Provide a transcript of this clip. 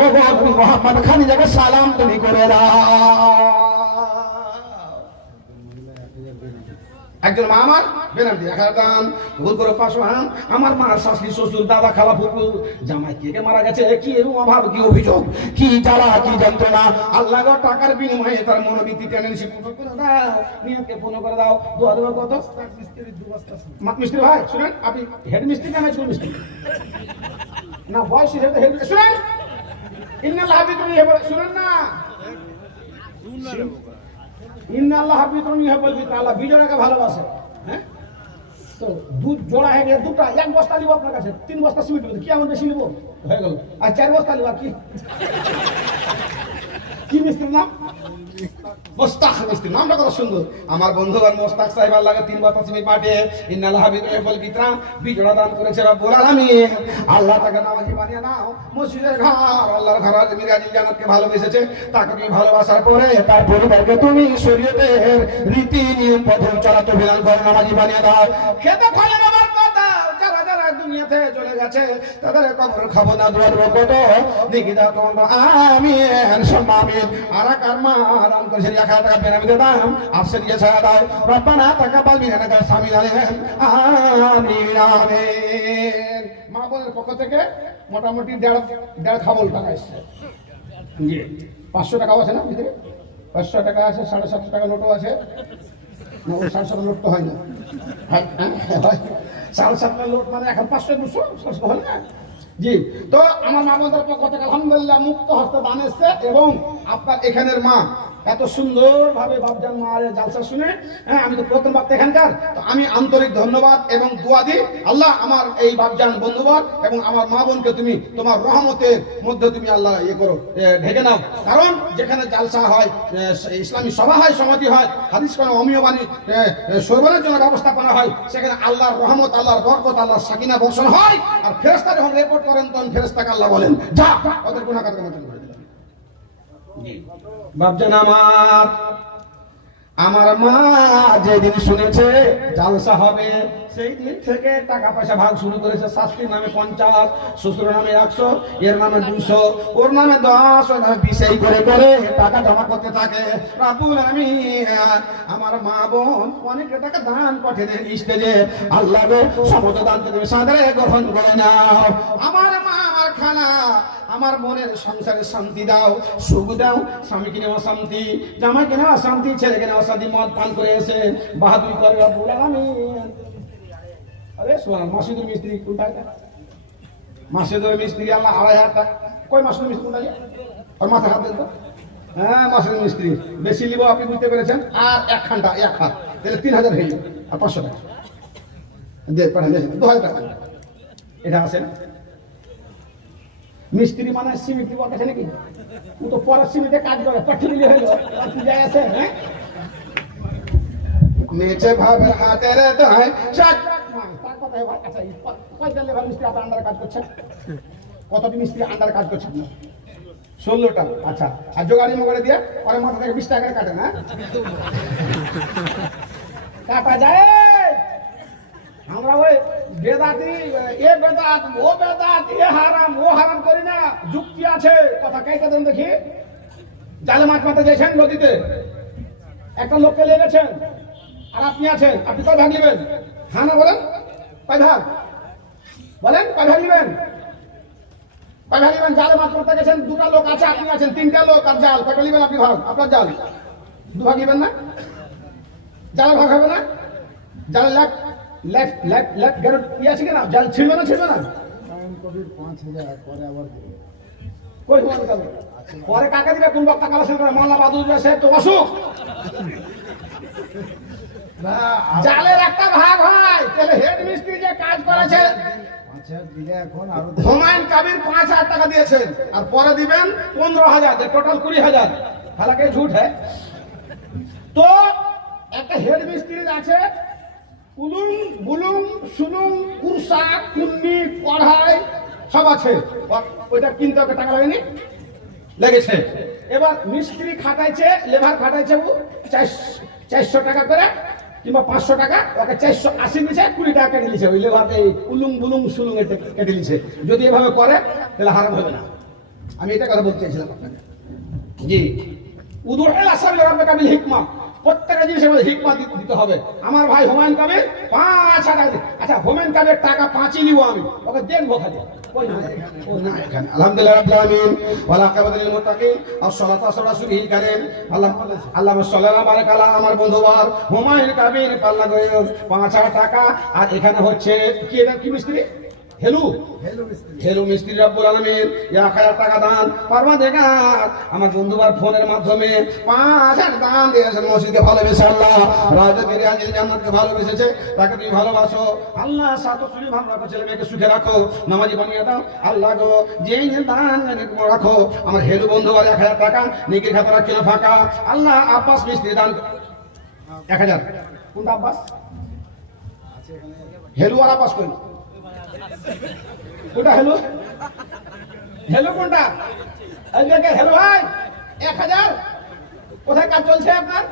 ও নবী মুহাম্মদ খাদিজাকে সালাম তুমি করে দাও। একজন মা আমার বেনামটি 1000 দান কবুল করো 500 হাম। আমার মা শাশুড়ি শ্বশুর দাদা খালা ফুফু জামাই কে মারা গেছে, কি এরকম অভাব, কি অভিযোগ, কি জ্বালা, কি যন্ত্রণা। আল্লাহ গো টাকার বিনিময়ে তার মনোবৃত্তি টেনেছি পূর্ণ করে দাও, নিয়তকে পূর্ণ করে দাও। দোয়া দেবো কত মিস্ত্রি ভাই শুনেন, আপনি হেড মিস্ত্রি না স্কুল মিস্ত্রি না বয়স হিসেবে হেড শুনেন ইন্নাল্লাহ হাফিজুন শুনেন না ইন্নাল্লাহ হাফিজুন বলবি আল্লাহ বিজয়কে ভালোবাসে। হ্যাঁ তো দুধ জোড়া হয়ে গেছে, দুটা 1 বস্তা নিব আপনার কাছে, 3 বস্তা সিমেন্ট কি আমার বেশি নিব হয়ে গেল, আর 4 বস্তা নিব। কি মিস্ত্রির নাম? মোস্তাক মিস্ত্রি, নামটা কত সুন্দর। আমার বন্ধুগণ মোস্তাক সাহেব আল্লাহকে 3 বস্তা সিমেন্ট পাঠিয়ে ইন্নাল্লাহ হাফিজুল বিতরা বিজোড়া দান করেছে রব্বুল আলামিন। আল্লাহ তাকে নামাজি বানিয়ে নাও, মসজিদের ঘর আল্লাহর ঘর মিরাজি জান্নাতকে ভালোবেসেছে, তাকে তুমি ভালোবাসার পরে তার পরিবারকে তুমি শরীয়তের রীতি নিয়ম পদ্ধতি চলাতে বিধান করে নামাজি বানিয়ে দাও। খেতে ফলে আমার কথা যারা যারা দুনিয়াতে চলে গেছে তাদের কবর খাবো না দুয়ার কত দেখি দাও তোমার আমিন সম্মামিন। আর কার মা দান করেছে 1000 টাকা বেনামিতে দাম আপসে দিয়ে ছায়া দাও রব্বানা তাকাব্বাল মিন্না সামিল আলাইহিম আমিন আমিন। মা বোনের পক্ষ থেকে মোটামুটি 1.5 খাবল টাকা এসছে। জি 500 টাকাও আছে না ভিতরে, 500 টাকা আছে, 750 টাকা নোটও আছে। না ওই 750 নোট তো হয় না, 750 নোট মানে এখন 500-200 হল না। জি তো আমার মা বোনদের পক্ষ থেকে আলহামদুলিল্লাহ মুক্ত হস্তে দান এসছে। এবং আপনার এখানের মা এত সুন্দর ভাবে বাপজান মায়ের জালসা শুনে, হ্যাঁ আমি তো প্রথমবার এখানকার, তো আমি আন্তরিক ধন্যবাদ এবং দোয়া দিই আল্লাহ আমার এই বাপজান বন্ধুবর এবং আমার মা বোনকে তুমি তোমার রহমতের মধ্যে তুমি আল্লাহ ইয়ে করো, ঢেকে নাও। কারণ যেখানে জালসা হয়, ইসলামী সভা হয়, সমাধি হয়, হাদিস কোন অমীয় বাণী সরবরাহের জন্য ব্যবস্থাপনা হয়, সেখানে আল্লাহর রহমত, আল্লাহর বরকত, আল্লাহর সাকিনা বর্ষণ হয়। আর ফেরেশতা যখন রিপোর্ট করেন তখন ফেরেশতাকে আল্লাহ বলেন যা ওদের গুনাহগারকে মোচন করে দিলাম। বাপজান আমার মা যেদিন শুনেছে জালসা হবে সেই দিন থেকে টাকা পয়সা ভাগ শুরু করেছে। শাস্ত্রীর নামে 50, শ্বশুর নামে 100, এর নামে 200, ওর নামে 10, ওর নামে 20 এই করে করে টাকা জমা করতে থাকে। রাব্বুল আলামিন আমার মা বোন অনেক টাকা দান পাঠিয়ে স্টেজে আল্লাহ গো সমস্ত দান তুমি সাদরে গ্রহণ করে নাও। আমার মা আমার খালা আমার মনের সংসারে শান্তি দাও, সুখ দাও। স্বামীকে নেওয়া শান্তি, জামাইকে নেওয়া শান্তি, ছেলেকে নেওয়া শান্তি। মদ পান করে এসে বাহাদুরি করে রব্বুল আলামিন। আরে সোনা মাসুদের মিস্ত্রি কোনটা? মাসুদের মিস্ত্রি আল্লাহ 2500 টাকা। কই মাসুদের মিস্ত্রি কোনটা? আর মাথা হাত দেন তো। হ্যাঁ মাসুদের মিস্ত্রি বেশি নিব আপনি বুঝতে পেরেছেন। আর 1 ঘন্টা 1 হাত তাহলে 3000 হয়ে যাবে। আর 500 টাকা দিয়ে পাঠান 2000 টাকা। এটা আছে মিস্ত্রি মানে সিমেন্ট দিব কাছে নাকি? ও তো পরে সিমেন্টে কাজ করে, পাঠিয়ে দিলে হলো। আর কি যায় আছে? হ্যাঁ নিচে ভাবে হাতের দোহাই চাক তার কথা ভাই। আচ্ছা কয়টা লেভেল মিস্ত্রি আপনার আন্ডারে কাজ করছে? কতটি মিস্ত্রি আন্ডারে কাজ করছে আপনার? 16টা। আচ্ছা আর জোগাড়ি মোগাড়ি দিয়ে পরে মাথা থেকে 20 টাকা কাটে না? কাটা যায়। আমরা ওই বেদাতি এ বেদাত ও বেদাত এ হারাম ও হারাম করি না, যুক্তি আছে। কথা কাইতে দেন দেখি। জালে মাছ মারতে যাইছেন নদীতে, একটা লোককে লেগেছেন আর আপনি আছেন, আপনি কয় ভাগ নেবেন? হ্যাঁ না বলেন? কয় ভাগ বলেন? কয় ভাগ নেবেন? কয় ভাগ নেবেন? জালে মাছ মারতে গেছেন, 2টা লোক আছে, আপনি আছেন, 3টা লোক আর জাল। কয়টা নেবেন আপনি ভাগ? আপনার জাল 2 ভাগ নেবেন না? জালের ভাগ হবে না? জালে লেফট লেফট লেফট গেট কি আছে কিনা? জাল ছিড়বে না? ছিড়বে না? 5000 পরে আবার কই তোমার পরে কাকে দিবে? কোন বক্তা কালেকশন করে? মোল্লা বাদুর সাহেব তো অসুখ। জালের একটা ভাগ হয়। তাহলে হেড মিস্ত্রি যে কাজ করেছে 5000 দিলে এখন আরো হুমায়ুন কবির 5000 টাকা দিয়েছেন আর পরে দিবেন 15000, টোটাল 20000। হালাকে ঝুট হ্যাঁ। তো একটা হেড মিস্ত্রি আছে, উলুম বুলুম সুলুম কুরসা কুন্নি পড়াই সব আছে, ওইটা কিনতে ওকে টাকা লাগেনি? লেগেছে। এবার মিস্ত্রি খাটাইছে, লেবার খাটাইছে 400 টাকা করে কিংবা 500 টাকা, ওকে 480 নিচে 20 টাকা কেটে নিছে। ওই লেবার এই উলুম বুলুম সুলুম কেটে নিছে। যদি এভাবে করে তাহলে হারাম হবে না। আমি এটা কথা বলতে চাইছিলাম আপনাকে। জি, উদুল আসামি রাব্বিকা বিল হিকমা, প্রত্যেকটা জিনিসের মধ্যে হিকমা দিতে হবে। আমার ভাই হুমায়ুন কবির 5,000 টাকা, আচ্ছা হুমায়ুন কবির টাকা 5ই নিব আমি, ওকে দেখবো খালি। ওই না, ও না এখানে। আলহামদুলিল্লাহ রাব্বিল আলামিন ওয়ালা আকিবাতুল লিল মুত্তাকিন আসসালাতু ওয়াসসালামু আলা রাসূলিল কারীম। আল্লাহুম্মা সাল্লি আলা বারাক আলা আমার বন্ধুবার হুমায়ুন কবির পাল্লা করে 5,000 টাকা। আর এখানে হচ্ছে কি, এটা কি মিস্ত্রি? হেলু হেলু মিস্ত্রি রব্বুল আলামিন 1,000 টাকা দান পরমাধিকার আমার বন্ধুবার ফোনের মাধ্যমে 5,000 দান দিয়েছেন। মসজিদকে ভালোবেসে আল্লাহ রাজা আজিল জান্নাতকে ভালোবেসেছে, তাকে তুমি ভালোবাসো আল্লাহ। সাথে তুমি ভালো রাখো, ছেলে মেয়েকে সুখে রাখো, নামাজি বানিয়ে দাও আল্লাহ গো। যেই দান রাখো আমার হেলু বন্ধুবার 1,000 টাকা নেকির খাতা রাখিও ফাঁকা আল্লাহ। আব্বাস মিস্ত্রি দান 1,000। কোনটা আব্বাস? হেলু আর আব্বাস কই? কোনটা হেলু? হেলু কোনটা? এই দেখে হেলু ভাই 1,000। কোথায় কাজ চলছে আপনার?